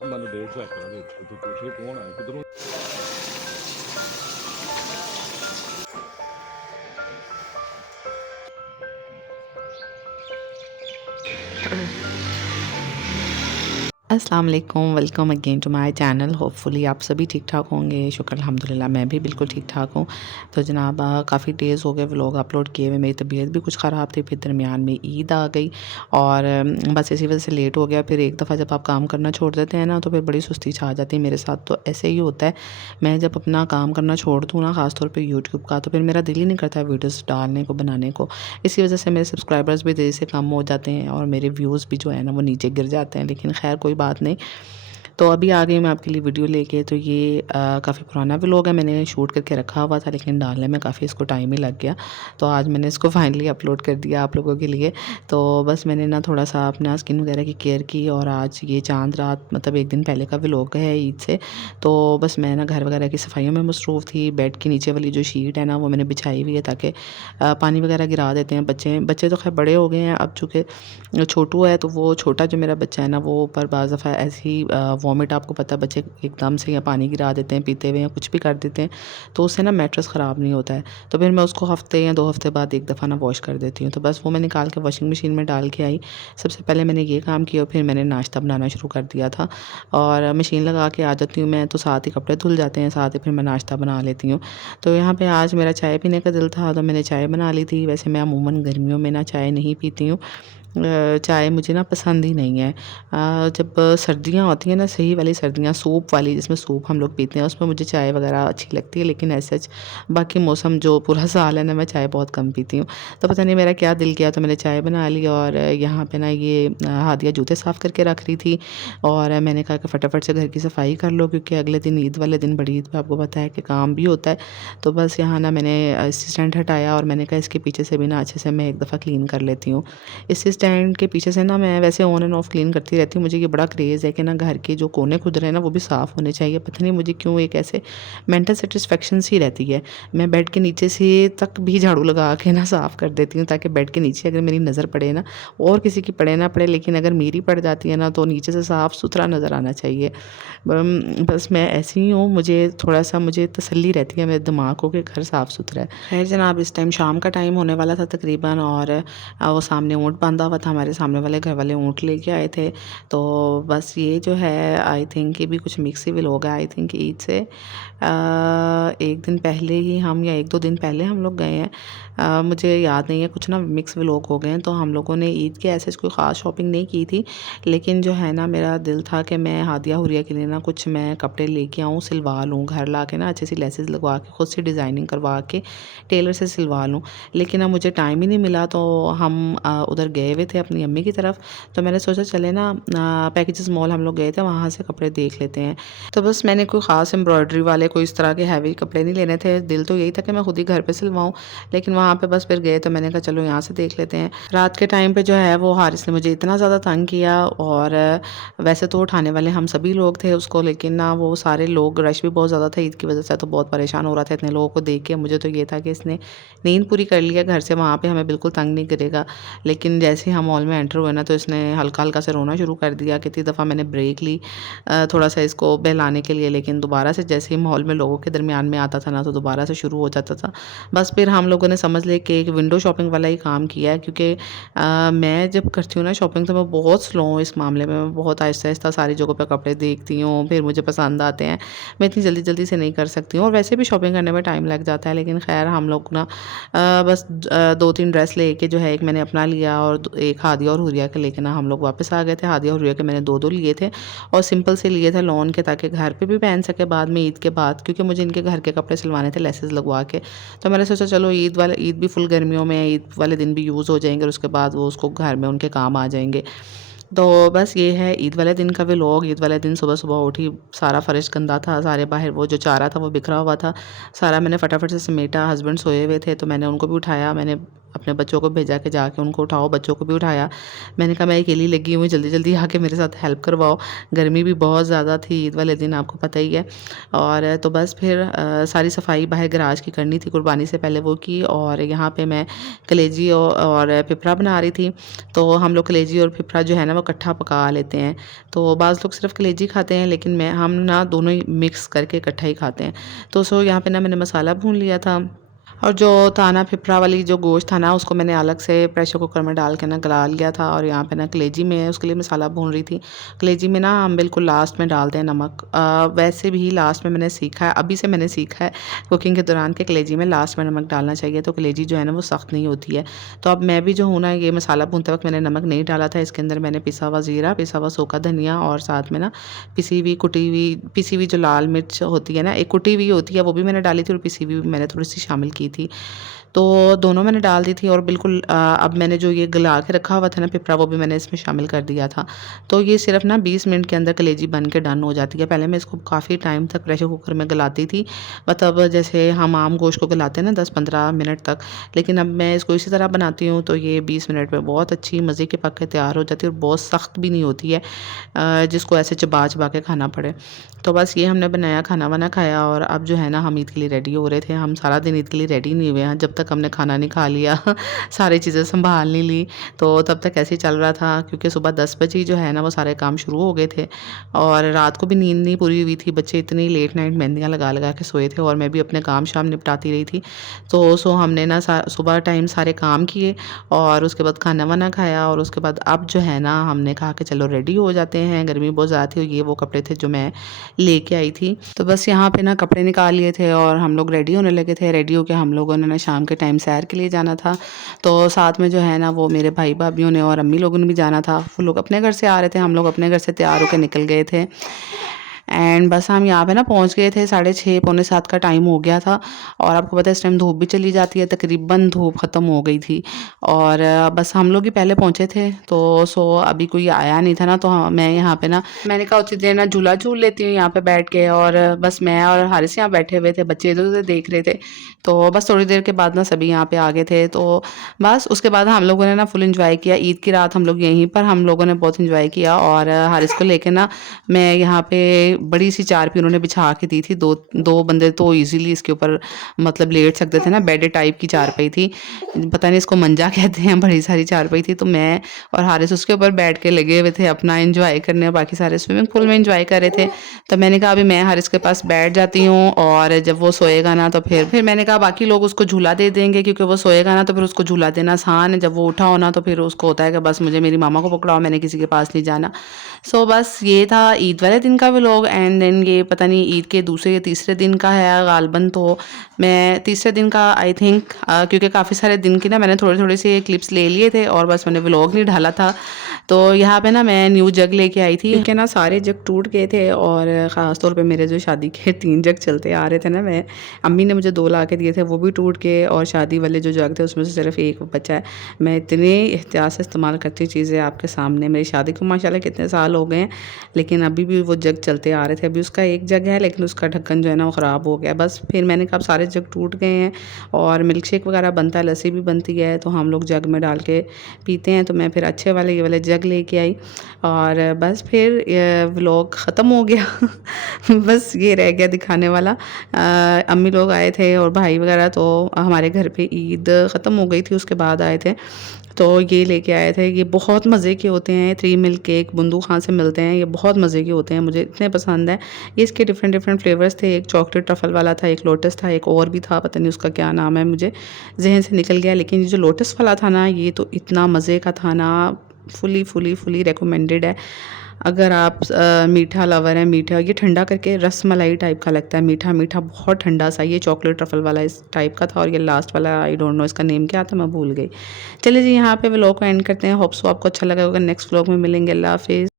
ਮੈਨੂੰ 1.5 ਲੱਖ ਦਾ ਦੇ ਤੂੰ ਪੁੱਛੇ ਕੌਣ ਆ ਕਿਧਰੋਂ। अस्सलाम वालेकुम, welcome again to my channel. Hopefully आप सभी ठीक ठाक होंगे। शुक्र अल्हम्दुलिल्लाह मैं भी बिल्कुल ठीक ठाक हूँ। तो जनाब काफ़ी डेज़ हो गए व्लॉग अपलोड किए हुए। मेरी तबीयत भी कुछ ख़राब थी, फिर दरमियान में ईद आ गई और बस इसी वजह से लेट हो गया। फिर एक दफ़ा जब आप काम करना छोड़ देते हैं ना तो फिर बड़ी सुस्ती छा जाती है। मेरे साथ तो ऐसे ही होता है। मैं जब अपना काम करना छोड़ दूँ ना, ख़ासतौर पर यूट्यूब का, तो फिर मेरा दिल ही नहीं करता वीडियोज़ डालने को, बनाने को। इसी वजह से मेरे सब्सक्राइबर्स भी देरी से कम हो जाते हैं और मेरे व्यूज़ भी जो है ना वो नीचे गिर जाते हैं। लेकिन खैर कोई बात नहीं। तो अभी आ गई मैं आपके लिए वीडियो लेके। तो ये काफ़ी पुराना व्लॉग है, मैंने शूट करके रखा हुआ था लेकिन डालने में काफ़ी इसको टाइम ही लग गया। तो आज मैंने इसको फाइनली अपलोड कर दिया आप लोगों के लिए। तो बस मैंने ना थोड़ा सा अपना स्किन वगैरह की केयर की और आज ये चाँद रात मतलब एक दिन पहले का व्लॉग है ईद से। तो बस मैं ना घर वगैरह की सफाइयों में मसरूफ़ थी। बेड के नीचे वाली जो शीट है ना वो मैंने बिछाई हुई है ताकि पानी वगैरह गिरा देते हैं बच्चे। बच्चे तो खैर बड़े हो गए हैं अब, चूँकि छोटू है तो वो छोटा जो मेरा बच्चा है ना वो ऊपर बाज़ दफ़ा ऐसे ही वॉमिट, आपको पता है बच्चे एकदम से या पानी गिरा देते हैं पीते हुए या कुछ भी कर देते हैं, तो उससे ना मैट्रेस ख़राब नहीं होता है। तो फिर मैं उसको हफ़्ते या 2 हफ़्ते बाद एक दफ़ा ना वॉश कर देती हूँ। तो बस वो मैं निकाल के वॉशिंग मशीन में डाल के आई। सबसे पहले मैंने ये काम किया, फिर मैंने नाश्ता बनाना शुरू कर दिया था और मशीन लगा के आ जाती हूँ मैं, तो साथ ही कपड़े धुल जाते हैं, साथ ही फिर मैं नाश्ता बना लेती हूँ। तो यहाँ पे आज मेरा चाय पीने का दिल था तो मैंने चाय बना ली थी। वैसे मैं अमूमन गर्मियों में ना चाय नहीं पीती हूँ। चाय मुझे ना पसंद ही नहीं है। जब सर्दियाँ होती हैं ना, सही वाली सर्दियाँ, सूप वाली जिसमें सूप हम लोग पीते हैं, उसमें मुझे चाय वगैरह अच्छी लगती है। लेकिन ऐसा बाकी मौसम जो पूरा साल है ना, मैं चाय बहुत कम पीती हूँ। तो पता नहीं मेरा क्या दिल किया तो मैंने चाय बना ली और यहाँ पे ना ये हादिया जूते साफ़ करके रख रही थी और मैंने कहा कि फटाफट से घर की सफाई कर लो क्योंकि अगले दिन ईद वाले दिन, बड़ी ईद पे आपको पता है कि काम भी होता है। तो बस यहाँ ना मैंने असिस्टेंट हटाया और मैंने कहा इसके पीछे से भी ना अच्छे से मैं एक दफ़ा क्लीन कर लेती हूँ। इस स्टैंड के पीछे से ना मैं वैसे ऑन एंड ऑफ क्लीन करती रहती हूँ। मुझे ये बड़ा क्रेज़ है कि ना घर के जो कोने खुद रहे ना वो भी साफ़ होने चाहिए। पता नहीं मुझे क्यों एक ऐसे मेंटल सेटिस्फेक्शन सी रहती है। मैं बेड के नीचे से तक भी झाड़ू लगा के ना साफ़ कर देती हूँ ताकि बेड के नीचे अगर मेरी नज़र पड़े ना, और किसी की पड़े ना पड़े, लेकिन अगर मेरी पड़ जाती है ना तो नीचे से साफ़ सुथरा नज़र आना चाहिए। बस मैं ऐसी ही हूँ, मुझे थोड़ा-सा मुझे तसल्ली रहती है मेरे दिमाग को कि घर साफ़ सुथरा है। ख़ैर जनाब, इस टाइम शाम का टाइम होने वाला था तकरीबन और वो सामने ऊँट बाँधा हुआ था, हमारे सामने वाले घर वाले ऊँट लेके आए थे। तो बस ये जो है आई थिंक ये भी कुछ मिक्स ही व्लॉग है। आई थिंक ईद से 1 दिन पहले ही हम, या 1-2 दिन पहले हम लोग गए हैं। मुझे याद नहीं है, कुछ ना मिक्स व्लॉग हो गए हैं। तो हम लोगों ने ईद के ऐसे कोई ख़ास शॉपिंग नहीं की थी, लेकिन जो है ना मेरा दिल था कि मैं हादिया हुरिया के लिए ना कुछ मैं कपड़े लेके आऊँ, सिलवा लूँ, घर ला के ना अच्छी सी लेसेस लगवा के खुद से डिज़ाइनिंग करवा के टेलर से सिलवा लूँ। लेकिन अब मुझे टाइम ही नहीं मिला तो हम उधर गए हुए थे अपनी अम्मी की तरफ। तो मैंने सोचा चले ना पैकेजेस मॉल हम लोग गए थे, वहाँ से कपड़े देख लेते हैं। तो बस मैंने कोई ख़ास एम्ब्रॉयडरी वाले कोई इस तरह के हैवी कपड़े नहीं लेने थे। दिल तो यही था कि मैं खुद ही घर पे सिलवाऊँ, लेकिन वहाँ पे बस फिर गए तो मैंने कहा चलो यहाँ से देख लेते हैं। रात के टाइम पे जो है वो हारिस ने मुझे इतना ज़्यादा तंग किया और वैसे तो उठाने वाले हम सभी लोग थे उसको, लेकिन ना वो सारे लोग, रश भी बहुत ज़्यादा था ईद की वजह से, तो बहुत परेशान हो रहा था इतने लोगों को देख के। मुझे तो ये था कि इसने नींद पूरी कर ली है घर से, वहाँ पे हमें बिल्कुल तंग नहीं करेगा। लेकिन जैसे ही हम मॉल में एंटर हुए ना तो इसने हल्का-हल्का से रोना शुरू कर दिया। कितनी दफ़ा मैंने ब्रेक ली थोड़ा-सा इसको बहलाने के लिए, लेकिन दोबारा से जैसे ही मॉल में लोगों के दरमियान में आता था ना तो दोबारा से शुरू हो जाता था। बस फिर हम लोगों ने समझ लिया कि एक विंडो शॉपिंग वाला ही काम किया है, क्योंकि मैं जब करती हूँ ना शॉपिंग तो मैं बहुत स्लो हूँ इस मामले में। मैं बहुत आहिस्ता-आहिस्ता सारी जगहों पे कपड़े देखती हूँ, फिर मुझे पसंद आते हैं। मैं इतनी जल्दी-जल्दी से नहीं कर सकती हूँ और वैसे भी शॉपिंग करने में टाइम लग जाता है। लेकिन ख़ैर हम लोग ना बस 2-3 ड्रेस लेके जो है, एक मैंने अपना लिया और एक हादिया और हुरिया के लेके ना हम लोग वापस आ गए थे। हादिया और हुरिया के मैंने 2-2 लिए थे और सिंपल से लिए थे लॉन के, ताकि घर पे भी पहन सके बाद में ईद के बाद, क्योंकि मुझे इनके घर के कपड़े सिलवाने थे लेसेस लगवा के। तो मैंने सोचा चलो ईद भी फुल गर्मियों में है, ईद वाले दिन भी यूज़ हो जाएँगे और उसके बाद वो उसको घर में उनके काम आ जाएँगे। तो बस ये है ईद वाले दिन का व्लॉग। ईद वाले दिन सुबह-सुबह उठी, सारा फ़र्श गंदा था, सारे बाहर वो जो चारा था वो बिखरा हुआ था। सारा मैंने फटाफट से समेटा। हस्बैंड सोए हुए थे तो मैंने उनको भी उठाया। मैंने अपने बच्चों को भेजा कि जाके उनको उठाओ, बच्चों को भी उठाया। मैंने कहा मैं अकेली लगी हुई, जल्दी-जल्दी आके मेरे साथ हेल्प करवाओ। गर्मी भी बहुत ज़्यादा थी ईद वाले दिन, आपको पता ही है। और तो बस फिर सारी सफाई बाहर गराज की करनी थी, कुर्बानी से पहले वो की। और यहाँ पे मैं कलेजी और पिपरा बना रही थी। तो हम लोग कलेजी और पिपरा जो है ना वो इकट्ठा पका लेते हैं। तो बाज़ लोग सिर्फ कलेजी खाते हैं, लेकिन हम ना दोनों ही मिक्स करके इकट्ठा ही खाते हैं। तो यहाँ पे ना मैंने मसाला भून लिया था, और जो था ना फिपरा वाली जो गोश्त था ना, उसको मैंने अलग से प्रेशर कुकर में डाल के ना गला लिया था। और यहाँ पे ना कलेजी में उसके लिए मसाला भून रही थी। कलेजी में ना हम बिल्कुल लास्ट में डालते हैं नमक। वैसे भी लास्ट में मैंने सीखा है, अभी से मैंने सीखा है कुकिंग के दौरान कि कलेजी में लास्ट में नमक डालना चाहिए, तो कलेजी जो है ना वो सख्त नहीं होती है। तो अब मैं भी जो हूँ ना, ये मसाला भूनते वक्त मैंने नमक नहीं डाला था। इसके अंदर मैंने पिसा हुआ ज़ीरा, पिसा हुआ सूखा धनिया, और साथ में ना पिसी हुई जो लाल मिर्च होती है ना, एक कुटी हुई होती है, वो भी मैंने डाली थी, और पिसी हुई भी मैंने थोड़ी सी शामिल की थी। तो दोनों मैंने डाल दी थी, और बिल्कुल अब मैंने जो ये गला के रखा हुआ था ना पिपरा, वो भी मैंने इसमें शामिल कर दिया था। तो ये सिर्फ ना 20 मिनट के अंदर कलेजी बन के डन हो जाती है। पहले मैं इसको काफ़ी टाइम तक प्रेशर कुकर में गलाती थी, मतलब जैसे हम आम गोश्त को गलाते हैं ना 10-15 मिनट तक, लेकिन अब मैं इसको इसी तरह बनाती हूँ, तो ये 20 मिनट में बहुत अच्छी मज़े के पक के तैयार हो जाती है, और बहुत सख्त भी नहीं होती है जिसको ऐसे चबा चबा के खाना पड़े। तो बस ये हमने बनाया, खाना वाना खाया, और अब जो है ना हम ईद के लिए रेडी हो रहे थे। हम सारा दिन ईद के लिए रेडी नहीं हुए हैं जब तक हमने खाना नहीं खा लिया सारी चीज़ें संभाल नहीं ली, तो तब तक ऐसे ही चल रहा था, क्योंकि सुबह 10 बजे ही जो है ना वो सारे काम शुरू हो गए थे, और रात को भी नींद नहीं पूरी हुई थी। बच्चे इतनी लेट नाइट मेहंदियाँ लगा लगा के सोए थे, और मैं भी अपने काम शाम निपटाती रही थी। तो हमने ना सुबह टाइम सारे काम किए, और उसके बाद खाना वाना खाया, और उसके बाद अब जो है ना हमने कहा कि चलो रेडी हो जाते हैं। गर्मी बहुत ज़्यादा थी, और ये वो कपड़े थे जो मैं लेके आई थी। तो बस यहाँ पे ना कपड़े निकाल लिए थे, और हम लोग रेडी होने लगे थे। रेडी होके हम लोगों ने ना शाम के टाइम सैर के लिए जाना था। तो साथ में जो है ना वो मेरे भाई भाभीयों ने और अम्मी लोगों ने भी जाना था। वो लोग अपने घर से आ रहे थे, हम लोग अपने घर से तैयार होकर निकल गए थे। एंड बस हम यहाँ पे ना पहुँच गए थे 6:30 पौने 7 का टाइम हो गया था, और आपको पता है इस टाइम धूप भी चली जाती है, तकरीबन धूप ख़त्म हो गई थी, और बस हम लोग ही पहले पहुँचे थे। तो अभी कोई आया नहीं था ना, तो मैं यहाँ पे ना मैंने कहा उतनी देर ना झूला झूल लेती हूँ यहाँ पे बैठ के, और बस मैं और हारिस यहाँ बैठे हुए थे, बच्चे इधर उधर देख रहे थे। तो बस थोड़ी देर के बाद ना सभी यहाँ पे आ गए थे। तो बस उसके बाद हम लोगों ने ना फुल एंजॉय किया। ईद की रात हम लोग यहीं पर हम लोगों ने बहुत एंजॉय किया, और हारिस को लेके ना मैं यहाँ पे बड़ी सी चारपाई उन्होंने बिछा के दी थी। दो बंदे तो इजीली इसके ऊपर मतलब लेट सकते थे ना, बेड टाइप की चारपाई थी, पता नहीं इसको मंजा कहते हैं, बड़ी सारी चारपाई थी। तो मैं और हारिस उसके ऊपर बैठ के लगे हुए थे अपना एंजॉय करने, और बाकी सारे स्विमिंग पूल में एंजॉय कर रहे थे। तो मैंने कहा अभी मैं हारिस के पास बैठ जाती हूँ, और जब वो सोएगा ना तो फिर मैंने कहा बाकी लोग उसको झूला दे देंगे, क्योंकि वो सोएगा ना तो फिर उसको झूला देना आसान है। जब वो उठा होना तो फिर उसको होता है कि बस मुझे मेरी मामा को पकड़ाओ, मैंने किसी के पास नहीं जाना। बस ये था ईद वाले दिन का व्लॉग। एंड देन ये पता नहीं ईद के दूसरे या तीसरे दिन का है गालबन, तो मैं तीसरे दिन का आई थिंक, क्योंकि काफ़ी सारे दिन की ना मैंने थोड़े से क्लिप्स ले लिए थे, और बस मैंने व्लॉग नहीं डाला था। तो यहाँ पे ना मैं न्यू जग लेके आई थी, क्योंकि ना सारे जग टूट गए थे, और ख़ास तौर पे मेरे जो शादी के 3 जग चलते आ रहे थे ना, मैं अम्मी ने मुझे 2 ला के दिए थे, वो भी टूट गए, और शादी वाले जो जग थे उसमें से सिर्फ 1 बचा है। मैं इतने एहतियात से इस्तेमाल करती हूँ चीज़ें आपके सामने। मेरी शादी को माशाल्लाह कितने साल हो गए हैं, लेकिन अभी भी वो जग चलते आ रहे थे। अभी उसका एक जग है, लेकिन उसका ढक्कन जो है ना वो ख़राब हो गया। बस फिर मैंने कहा अब सारे जग टूट गए हैं, और मिल्क शेक वगैरह बनता है, लस्सी भी बनती है, तो हम लोग जग में डाल के पीते हैं। तो मैं फिर अच्छे वाले ये वाले जग लेके आई, और बस फिर व्लॉग ख़त्म हो गया बस ये रह गया दिखाने वाला। अम्मी लोग आए थे और भाई वगैरह, तो हमारे घर पे ईद ख़त्म हो गई थी, उसके बाद आए थे, तो ये लेके आए थे। ये बहुत मज़े के होते हैं, 3 मिल्क केक बुंदू खां से मिलते हैं, ये बहुत मज़े के होते हैं, मुझे इतने पसंद है। ये इसके डिफरेंट फ्लेवर्स थे, एक चॉकलेट ट्रफल वाला था, एक लोटस था, एक और भी था, पता नहीं उसका क्या नाम है, मुझे जहन से निकल गया। लेकिन ये जो लोटस वाला था ना, ये तो इतना मज़े का था ना, फुली रिकमेंडेड है। अगर आप मीठा लवर है, मीठा, ये ठंडा करके रस मलाई टाइप का लगता है, मीठा बहुत ठंडा सा। ये चॉकलेट ट्रफल वाला इस टाइप का था, और ये लास्ट वाला आई डोंट नो इसका नेम क्या था, मैं भूल गई। चलिए जी यहाँ पे व्लॉग को एंड करते हैं। होप्स आपको अच्छा लगा होगा। नेक्स्ट व्लॉग में मिलेंगे। अल्लाह हाफिज़।